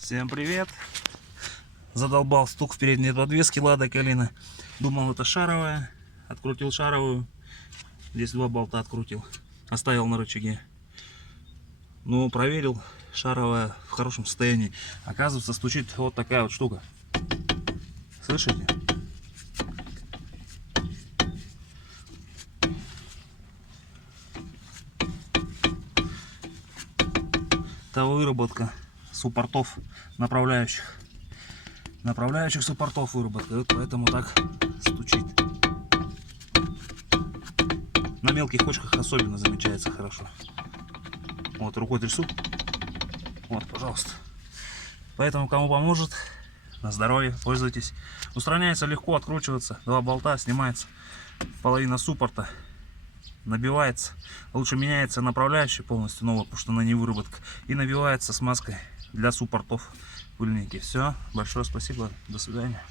Всем привет! Задолбал стук в передней подвеске Лада Калина. Думал, это шаровая. Открутил шаровую. Здесь два болта открутил. Оставил на рычаге. Ну, проверил. Шаровая в хорошем состоянии. Оказывается, стучит вот такая вот штука. Слышите? Это выработка суппортов направляющих. Направляющих суппортов выработка. Вот поэтому так стучит. На мелких кочках особенно замечается хорошо. Вот, рукой трясу. Вот, пожалуйста. Поэтому, кому поможет, на здоровье, пользуйтесь. Устраняется легко, откручивается. Два болта, снимается половина суппорта. Набивается. Лучше меняется направляющая полностью новая, потому что она не выработка. И набивается смазкой для суппортов пыльники. Все. Большое спасибо. До свидания.